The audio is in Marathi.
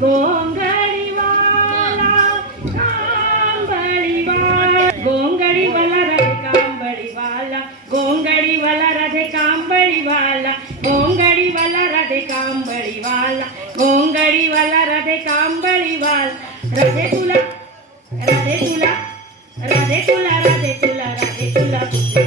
गोंगडीवाला कांबळीवाला गोंगडीवाला राधे कांबळीवाला गोंगडीवाला राधे कांबळीवाला गोंगडीवाला राधे कांबळीवाला गोंगडीवाला राधे कांबळीवाला राधे तुला राधे तुला राधे तुला राधे तुला राधे तुला